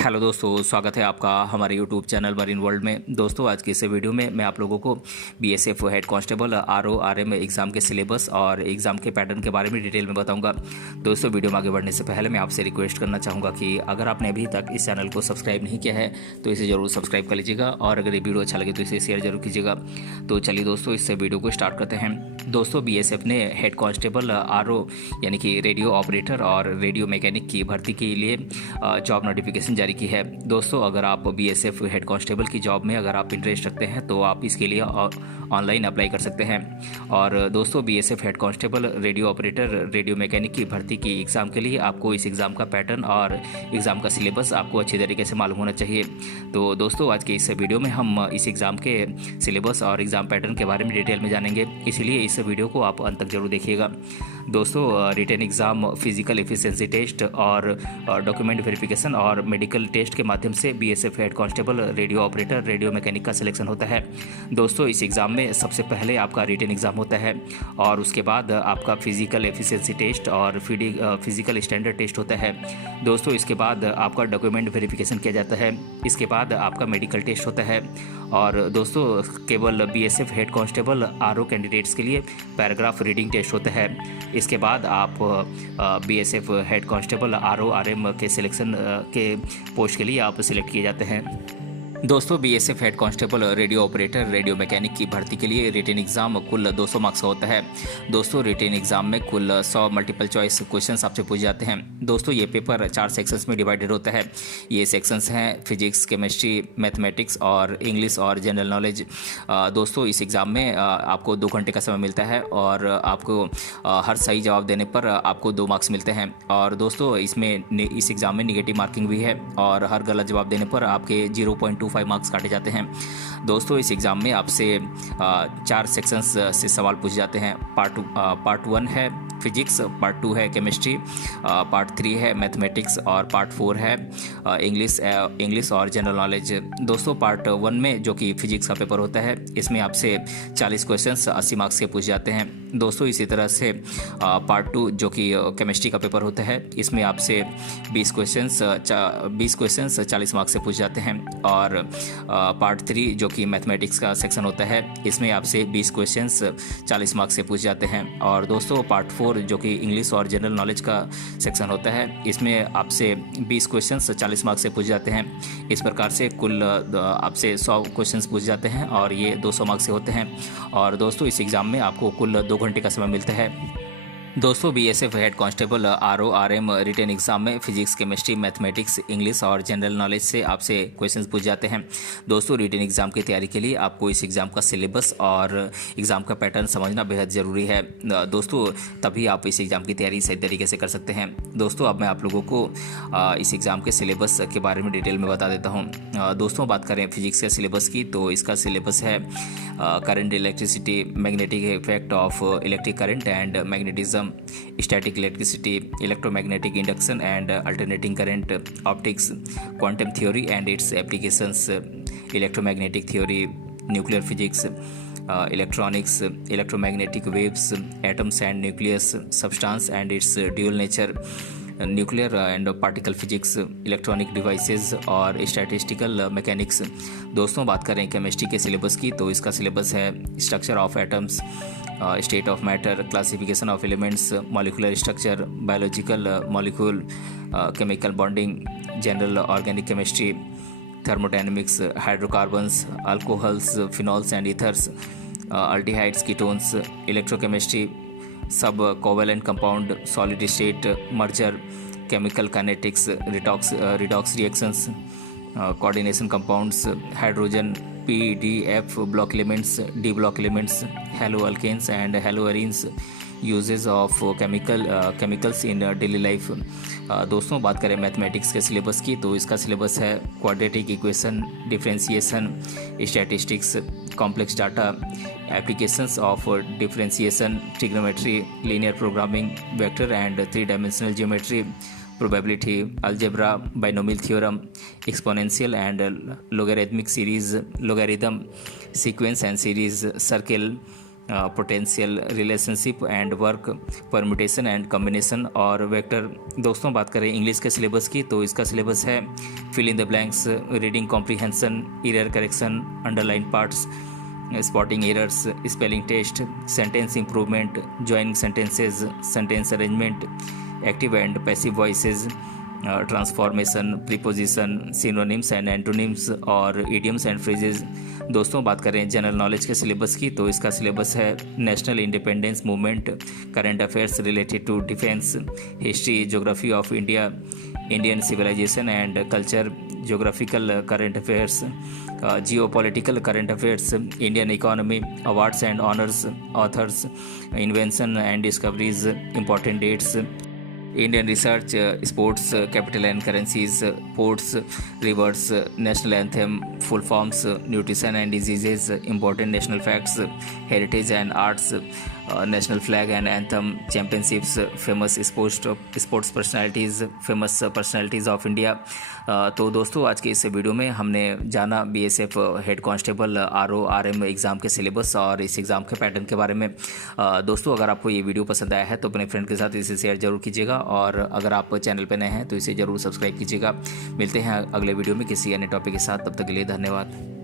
Hello दोस्तों, स्वागत है आपका हमारे यूट्यूब चैनल मरीन वर्ल्ड में। दोस्तों, आज की इस वीडियो में मैं आप लोगों को बीएसएफ हेड कांस्टेबल आरओआरएम एग्ज़ाम के सिलेबस और एग्ज़ाम के पैटर्न के बारे में डिटेल में बताऊंगा। दोस्तों, वीडियो में आगे बढ़ने से पहले मैं आपसे रिक्वेस्ट करना चाहूँगा कि अगर आपने अभी तक इस चैनल को सब्सक्राइब नहीं किया है तो इसे ज़रूर सब्सक्राइब कर लीजिएगा और अगर ये वीडियो अच्छा लगे तो इसे शेयर जरूर कीजिएगा। तो चलिए दोस्तों, इससे वीडियो को स्टार्ट करते हैं। दोस्तों, बीएसएफ ने हेड कांस्टेबल आरओ यानी कि रेडियो ऑपरेटर और रेडियो मैकेनिक की भर्ती के लिए जॉब नोटिफिकेशन जारी की है। दोस्तों, अगर आप बीएसएफ हेड कांस्टेबल की जॉब में अगर आप इंटरेस्ट रखते हैं तो आप इसके लिए ऑनलाइन अप्लाई कर सकते हैं। और दोस्तों, BSF head constable radio operator radio mechanic की भर्ती की एग्ज़ाम के लिए आपको इस एग्ज़ाम का पैटर्न और एग्ज़ाम का सिलेबस आपको अच्छी तरीके से मालूम होना चाहिए। तो दोस्तों, आज के इस वीडियो में हम इस एग्ज़ाम के सिलेबस और एग्ज़ाम पैटर्न के बारे में डिटेल में जानेंगे, इसलिए इस वीडियो को आप अंत तक जरूर देखिएगा। दोस्तों, written exam, physical efficiency test और डॉक्यूमेंट वेरिफिकेशन और मेडिकल टेस्ट के माध्यम से BSF head constable radio operator radio mechanic का सिलेक्शन होता है। दोस्तों, इस एग्ज़ाम में सबसे पहले आपका रिटन एग्ज़ाम होता है और उसके बाद आपका फिजिकल एफिशिएंसी टेस्ट और फिजिकल स्टैंडर्ड टेस्ट होता है। दोस्तों, इसके बाद आपका डॉक्यूमेंट वेरिफिकेशन किया जाता है। इसके बाद आपका मेडिकल टेस्ट होता है। और दोस्तों, केवल BSF head constable RO candidates के लिए पैराग्राफ रीडिंग टेस्ट होता है। इसके बाद आप बीएसएफ हेड कांस्टेबल आरओआरएम के सिलेक्शन के पोस्ट के लिए आप सिलेक्ट किए जाते हैं। दोस्तों, BSF head constable radio operator radio mechanic की भर्ती के लिए रिटन एग्ज़ाम कुल 200 मार्क्स का होता है। दोस्तों, रिटन एग्ज़ाम में कुल 100 मल्टीपल चॉइस क्वेश्चंस आपसे पूछे जाते हैं। दोस्तों, ये पेपर 4 सेक्शंस में डिवाइडेड होता है। ये सेक्शंस हैं फिजिक्स, केमिस्ट्री, मैथमेटिक्स और इंग्लिश और जनरल नॉलेज। दोस्तों, इस एग्ज़ाम में आपको 2 घंटे का समय मिलता है और आपको हर सही जवाब देने पर आपको 2 मार्क्स मिलते हैं। और दोस्तों, इस एग्ज़ाम में निगेटिव मार्किंग भी है और हर गलत जवाब देने पर आपके 0.25 मार्क्स काटे जाते हैं। दोस्तों, इस एग्ज़ाम में आपसे 4 सेक्शंस से सवाल पूछे जाते हैं। पार्ट 1 है फिजिक्स, पार्ट 2 है केमिस्ट्री, पार्ट 3 है मैथमेटिक्स और पार्ट 4 है इंग्लिश और जनरल नॉलेज। दोस्तों, पार्ट 1 में जो कि फिजिक्स का पेपर होता है, इसमें आपसे 40 क्वेश्चंस 80 मार्क्स के पूछे जाते हैं। दोस्तों, इसी तरह से पार्ट 2 जो कि केमिस्ट्री का पेपर होता है, इसमें आपसे 20 क्वेश्चंस 40 मार्क्स से पूछे जाते हैं। और पार्ट 3 जो कि मैथमेटिक्स का सेक्शन होता है, इसमें आपसे 20 क्वेश्चंस 40 मार्क्स से पूछे जाते हैं। और दोस्तों, पार्ट 4 जो कि इंग्लिश और जनरल नॉलेज का सेक्शन होता है, इसमें आपसे 20 क्वेश्चंस 40 मार्क्स से पूछे जाते हैं। इस प्रकार से कुल आपसे 100 क्वेश्चंस पूछे जाते हैं और ये 200 मार्क्स से होते हैं। और दोस्तों, इस एग्ज़ाम में आपको कुल 2 घंटे का समय मिलता है। दोस्तों, BSF head constable RORM written exam में फिजिक्स, केमिस्ट्री, मैथमेटिक्स, इंग्लिश और जनरल नॉलेज से आपसे क्वेश्चंस पूछ जाते हैं। दोस्तों, रिटन एग्ज़ाम की तैयारी के लिए आपको इस एग्ज़ाम का सिलेबस और एग्ज़ाम का पैटर्न समझना बेहद ज़रूरी है। दोस्तों, तभी आप इस एग्ज़ाम की तैयारी सही तरीके से कर सकते हैं। दोस्तों, अब मैं आप लोगों को इस एग्ज़ाम के सिलेबस के बारे में डिटेल में बता देता हूँ। दोस्तों, बात करें फिजिक्स के सिलेबस की, तो इसका सिलेबस है current, electricity, magnetic effect of electric current and magnetism, static electricity, electromagnetic induction and alternating current, optics, quantum theory and its applications, electromagnetic theory, nuclear physics, electronics, electromagnetic waves, atoms and nucleus, substance and its dual nature, nuclear and particle physics, electronic devices और statistical mechanics. दोस्तों, बात करें chemistry के syllabus की, तो इसका syllabus है structure of atoms, state of matter, classification of elements, molecular structure, biological molecule, chemical bonding, general organic chemistry, thermodynamics, hydrocarbons, alcohols, phenols and ethers, aldehydes, ketones, electrochemistry, सब covalent compound, solid state merger, chemical kinetics, redox reactions, coordination compounds, hydrogen, PDF block elements, d block elements, halo alkanes and halo arenes, uses of chemicals in daily life. दोस्तों, बात करें mathematics के syllabus की, तो इसका syllabus है quadratic equation, differentiation, statistics, complex data, applications of differentiation, trigonometry, linear programming, vector and 3 dimensional geometry, probability, algebra, binomial theorem, exponential and logarithmic series, logarithm, sequence and series, circle, potential relationship and work, permutation and combination और vector. दोस्तों बात करें English के syllabus की तो इसका syllabus है fill in the blanks, reading comprehension, error correction, underline parts, spotting errors, spelling test, sentence improvement, joining sentences, sentence arrangement, active and passive voices, transformation, preposition, synonyms and antonyms और idioms and phrases. दोस्तों बात करें general knowledge के syllabus की तो इसका syllabus है national independence movement, current affairs related to defence, history, geography of India, Indian civilisation and culture, geographical current affairs, geopolitical current affairs, Indian economy, awards and honours, authors, invention and discoveries, important dates, Indian research, sports, capital and currencies, ports, rivers, national anthem, full forms, nutrition and diseases, important national facts, heritage and arts, national flag and anthem, championships, famous sports personalities, famous personalities of India. तो दोस्तों आज के इस video में हमने जाना BSF head constable RO RM exam के syllabus और इस एग्ज़ाम के पैटर्न के बारे में। दोस्तों अगर आपको ये वीडियो पसंद आया है तो अपने फ्रेंड के साथ इसे शेयर जरूर कीजिएगा और अगर आप चैनल पर नए हैं तो इसे ज़रूर सब्सक्राइब कीजिएगा। मिलते हैं अगले वीडियो में किसी अन्य टॉपिक के साथ, तब तक के लिए धन्यवाद।